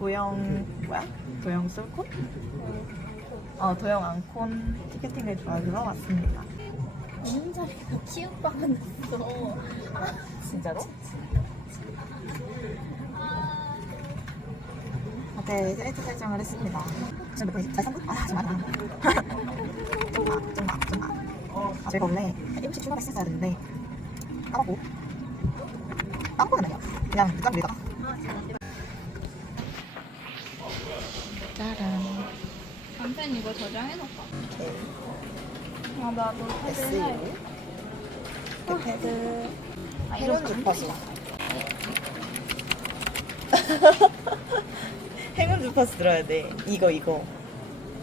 도영 뭐야? 도영 솔콘? 어 도영 앙콘 티켓팅을 도와주러 왔습니다. 이은자리가 키우빠가 났어. 진짜로? 호텔 사이트 설정을 했습니다. 지금 몇 분? 3분? 아, 하지 마라. 좀막, 좀막, 좀막. 아, 저희가 원래 7시 출발했었어야 되는데 까먹고 까먹고 했나요? 그냥 늦잠 밀다가 남편 이거 저장해놓을까? 오케이 아 나도 SU 해. 패드. 아 이거 주파수. 행운 주파수 들어야 돼. 이거 이거.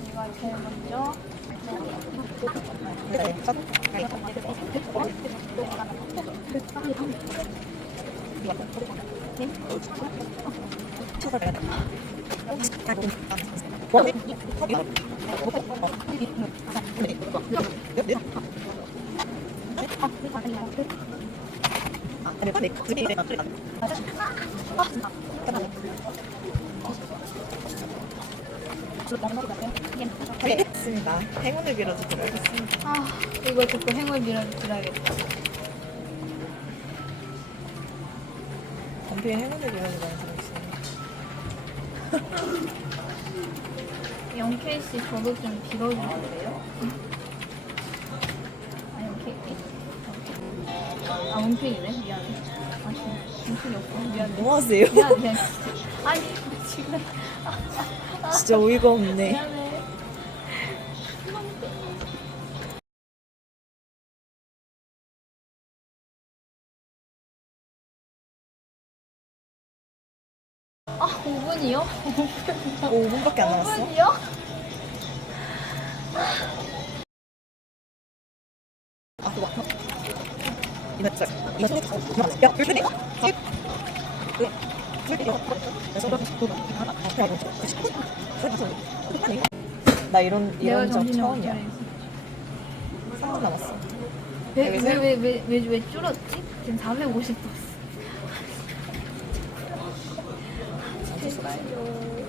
이거 제일 먼저. 네, 첫 알겠습니다. 행운을 빌어주도록 하겠습니다. 아 이거 듣고 행을 밀어드려야겠다. 남편이 행운을 빌어주다는 사람 있어요. 영케이 씨 저도 좀 빌어주실래요? 아 영케이 아 은필이네 미안해. 아 진- 은필이 없어 미안해. 뭐 하세요? 미안해. 아니 지금 진짜 어이가 없네. 미안해. 아 5분이요? 5분 한 5분밖에 안 남았어. 아, 그거 막. 이거 진짜. 이거 손에 잡고. 야, 불편해. 나 이런, 이런 적 처음이야. 3분 남았어. 왜, 왜, 왜, 왜, 왜, 줄었지? 지금 450도. 谢谢。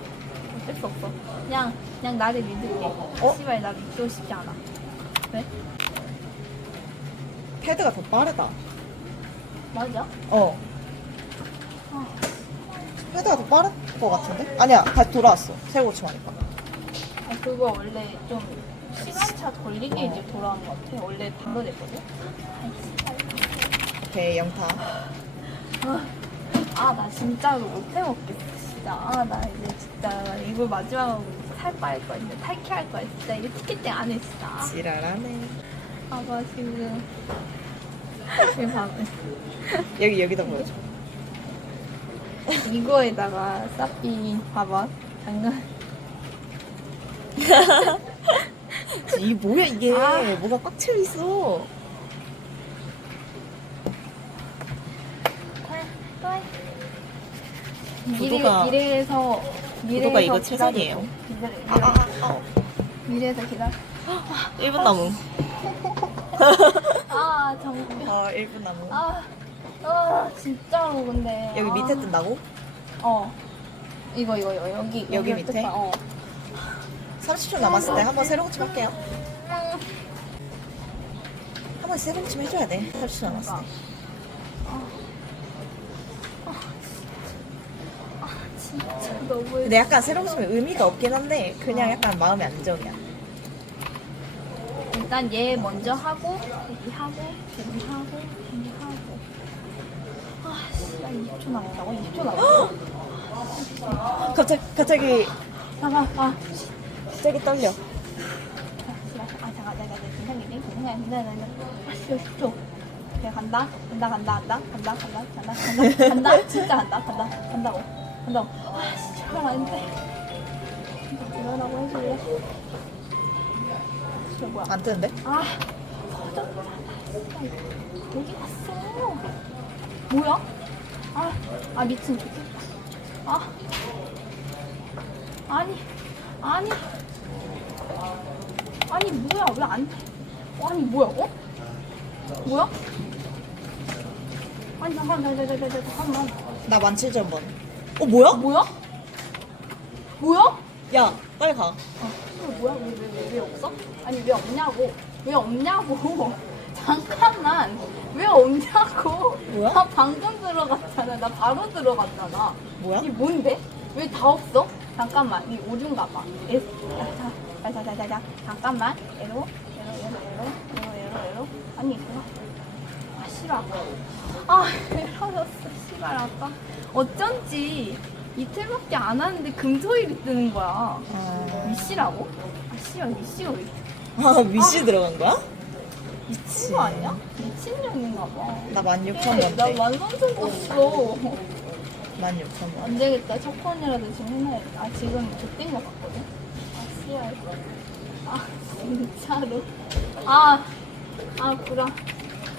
어쩔 수 없어. 그냥 그냥 나를 믿을게. 어? 씨발 나 믿고 싶지 않아. 왜? 패드가 더 빠르다. 맞아? 어. 아, 패드가 더 빠른 것 같은데? 아니야, 다시 돌아왔어. 새로 고침하니까. 아, 그거 원래 좀 시간차 걸리게 이제 돌아온 것 같아. 원래 반로 됐거든. 오케이, 영타. 아 나 진짜로 못해 먹겠어. 진짜 아 나 이제 진짜 이걸 마지막으로 살 빠질 거야. 진짜 탈퇴할 거야. 진짜 이거 티켓팅 안해 진짜. 지랄하네. 봐봐 지금 지금 봐봐 여기, 여기다 보여줘. 이거에다가 싸삐 봐봐 장난 이게 뭐야, 이게. 아. 뭐가 꽉 채워 있어. 미래, 구도가- 미래에서 미래에서 구도가 이거. 미래, 아, 아, 아, 어. 미래에서 기다려 1분 남음. 아 정말 어, 1분 남음. 아, 아 진짜로 근데 여기 아. 밑에 뜬다고? 어 이거 이거 이거 여기 여기 밑에? 어. 30초 남았을 때 한번 새로 고침 할게요. 음. 한번 새로 고침 해줘야 돼. 30초 남았을 때. 진짜 너무 근데 약간 새로 고침은 의미가 없긴 한데 그냥 약간 마음의 안정이야. 일단 얘 먼저 하고 여기 하고 여기 하고 여기 하고. 아 진짜 20초 남았다고? 20초 남았어? 갑자기 갑자기 잠깐 아. 갑자기 떨려. 아. 아 잠깐 내가 내가 긴장이네 긴장이 긴장이 아 씨, 10초. 내가 간다. 간다 간다 간다. 간다 간다 간다 간다. 간다. 진짜 간다 간다. 간다고 간다고 아 진짜 아닌데 일어나고 해줄래? 진짜 뭐야 안 뜨는데? 아, 터졌다. 어디 갔어? 뭐야? 아, 아 미친 좋겠다. 아, 아니, 아니, 아니 뭐야? 왜 안? 돼? 아니 뭐야? 어? 뭐야? 아니 잠깐, 잠깐, 잠깐, 잠깐, 잠깐만. 나 17,000번. 어 뭐야? 뭐야? 뭐야? 야 빨리 가. 이거 뭐야? 왜, 왜, 왜, 왜 없어? 아니, 왜 없냐고. 왜 없냐고. 잠깐만. 왜 없냐고. 뭐야? 나 방금 들어갔잖아. 나 바로 들어갔잖아. 뭐야? 이게 뭔데? 왜 다 없어? 잠깐만. 이 오류인가 봐. 에스. 자, 자, 자, 자, 자, 자. 잠깐만. 에로, 에로, 에로, 에로, 에로, 에로, 에로. 아니, 이거. 아, 싫어. 아, 에러였어. 씨발, 아까. 어쩐지 이틀밖에 안 하는데 금토일이 뜨는 거야. 아, 미씨라고? 아, 씨발, 미씨가 왜 아 미시 들어간 거야? 미친 거 아니야? 미친년인가 봐. 나 16,000원 나 돼. 완전좀 떴어. 16,000원. 안 되겠다. 첫 번이라도 지금 해놔야겠다. 아, 지금 좆된 거 같거든? 아, 씨발. 아, 진짜로. 아, 아, 구라.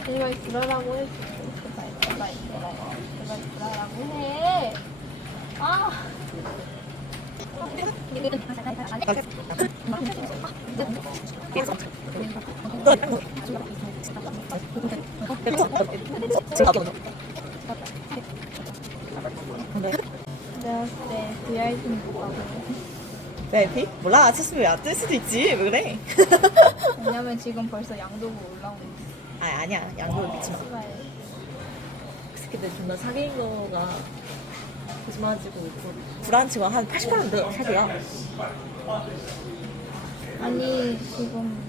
제발 구라라고 해줘. 제발, 제발, 제발. 제발 구라라고 해. 아. 내가 그때 VIP 못 가고. VIP? 몰라 쳤으면 야뜰 수도 있지 왜 그래? 왜냐면 지금 벌써 양도구 올라오는 아 아니야 양보를 믿지 마. 그 새끼들 존나 사기인 거가 있고 불안치가 한 80%인데 사기야. 아니 지금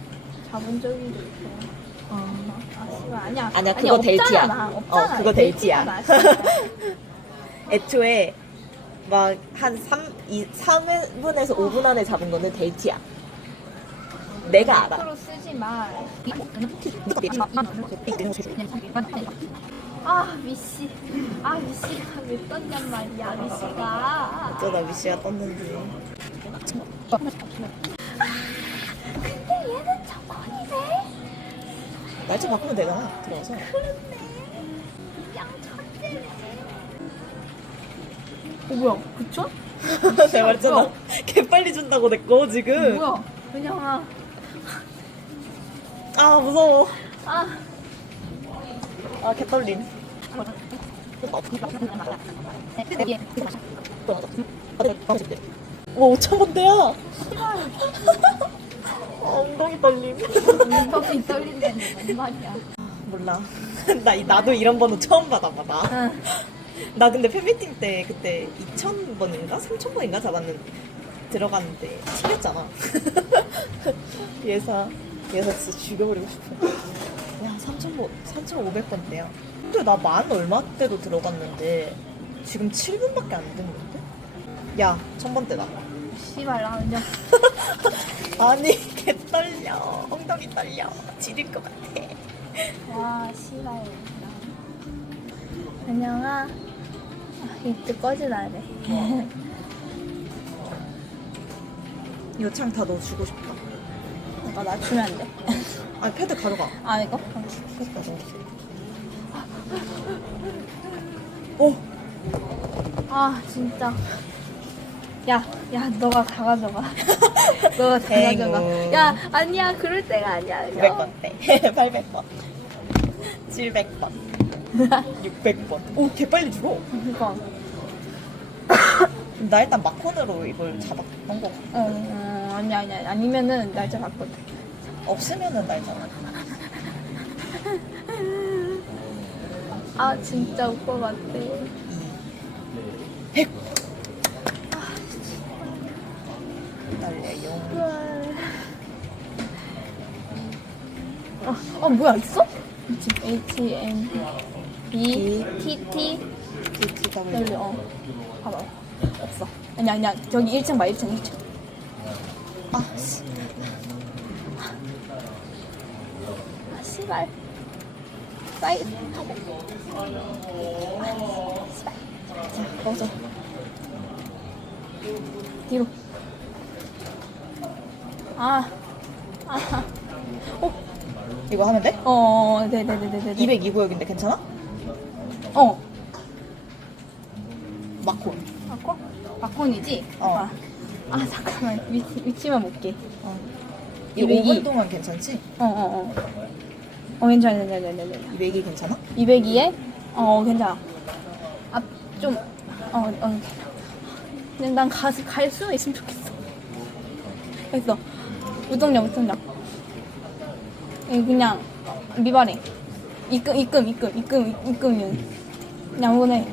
자본적인 게 있어. 아 씨발 아니야. 아니야, 아니, 그거 없잖아. 나. 어, 없잖아. 그거 델티야. 나, 씨발. 애초에 막 한 3, 2, 3분에서 5분 안에 잡은 거는 데이트야. 내가 알아. 프로 쓰지 마. 아 미씨. 아 미씨가 왜 떴냔 말이야 미씨가. 어쩌다 미씨가 떴는지. 근데 얘는 저건이네. 날짜 바꾸면 되잖아. 양 천재네. 어 뭐야? 그쵸? 내가 말했잖아. 개 빨리 준다고 내 거 지금. 뭐야? 그냥 아. 아 무서워. 아. 아 개 떨림. 와 5천 원대야. 엉덩이 떨림. 턱이 떨린다니 뭔 말이야? 몰라. 나 이- 나도 이런 번호 처음 받아봐 나. 응. 나 근데 팬미팅 때 그때 2,000번인가? 3,000번인가 잡았는 들어갔는데 튀겼잖아. 얘사 얘사 진짜 죽여버리고 싶어. 야 3,000번 3,500번대야. 근데 나 만 얼마 때도 들어갔는데 지금 7분밖에 안 됐는데? 야 1,000번대다. 씨발 나 그냥 아니 개 떨려. 엉덩이 떨려. 지릴 것 같아. 와 씨발 안녕아 아, 이때 꺼지나래 이거 창 다 넣어 주고 싶다. 이거 나 주면 안 돼? 아 패드 가져가. 아 이거? 패드 가져가. 어. 아 진짜 야, 야, 너가 다 가져가. 너가 다. 가져가. 야, 아니야, 그럴 때가 아니야. 900번대. 800번. 700번. 600번. 오, 개 빨리 죽어. 그니까, 나 일단 마콘으로 이걸 잡았던 거. 어, 어, 아니야, 아니야. 아니면은 날짜 바꿔. 없으면은 날잖아. 아, 진짜 오빠 같아. 100. 날려요. 아, 아 뭐야, 있어? H, M, B, T, T, DTW. W, 어. 봐봐. 없어. 아니야, 아니야. 저기 1층 봐, 1층, 1층. 아, 씨. 아, 씨발. 사이. 자, 꺼져. 뒤로. 아. 아. 이거 하면 돼? 어, 네네네네네. 202구역인데 괜찮아? 어. 마콘. 마콘? 마콘이지? 어. 아, 아 잠깐만. 위치, 위치만 볼게. 어. 이 202. 5분 동안 괜찮지? 어, 어, 어. 어, 괜찮아, 괜찮아, 괜찮아. 200이 괜찮아? 202에? 어, 괜찮아. 앞, 좀, 어, 어. 그냥 난 가, 갈 수는 있으면 좋겠어. 됐어. 우정력, 우정력. 이거 그냥 미발해. 입금, 입금, 입금, 입금, 입금은 그냥 보내.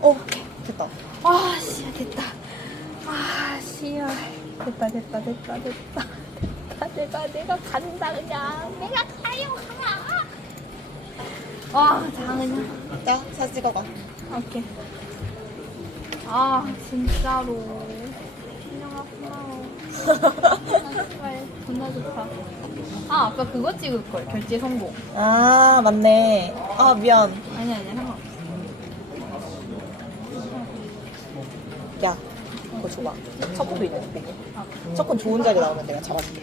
어, 오케이. 됐다. 아, 씨야, 됐다. 아, 씨야. 됐다, 됐다, 됐다, 됐다. 됐다, 내가, 내가 간다, 그냥. 내가 가요, 가. 아, 자, 그냥. 자, 사진 찍어봐. 오케이. 아, 진짜로. 신영아, 고마워. 아, 정말 존나 좋다. 아, 아까 그거 찍을걸. 결제 성공. 아, 맞네. 아, 미안. 아니, 아니, 상관없어. 야, 줘봐. 첫콘도 있는데. 아, 첫콘 좋은 자리 나오면 내가 잡아줄게.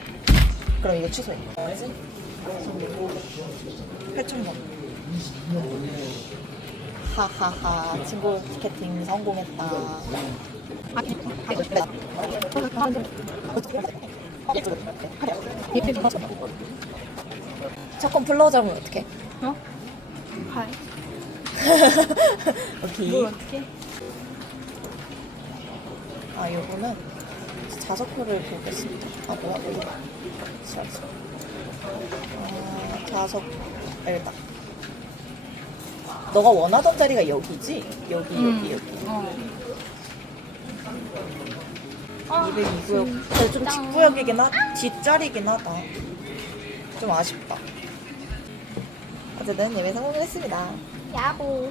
그럼 이거 취소해. 알지? 8,000원. 하하하, 친구 티켓팅 성공했다. 플로우 잡으면 어떡해? 어? 하이. 오케이. 뭘 어떻게? 아, 요거는 자석표를 보겠습니다. 아, 뭐야, 여기. 자석. 아, 자석, 여기다. 너가 원하던 자리가 여기지? 여기, 여기, 여기. 어. 아, 202구역. 근데 좀. 뒷구역이긴 하, 뒷자리긴 하다. 좀 아쉽다. 어쨌든 예매 성공을 했습니다. 야보.